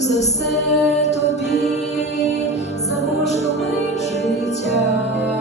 за все тобі, за кожну мить життя.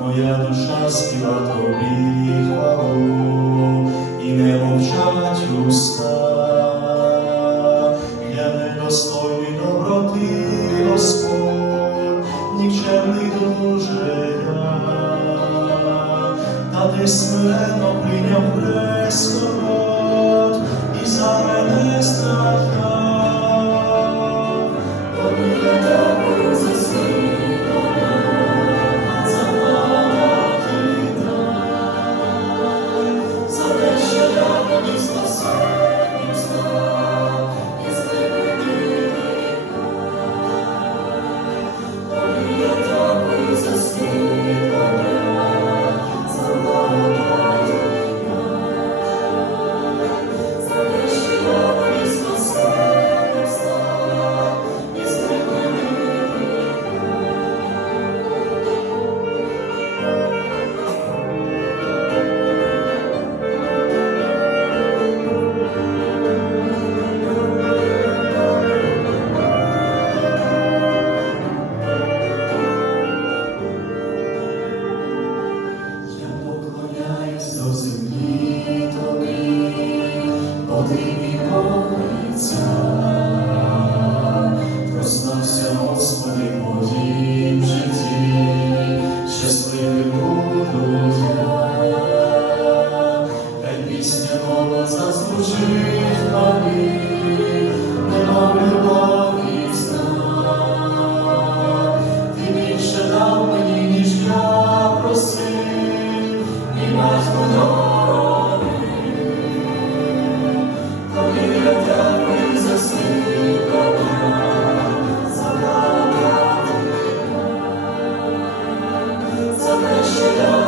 Моя душа співа тобі хвалу, і не мовчать уста. Ave smreno plinio fresco, Isare Отця, Господи моїм житті, щасливий буду. Lord.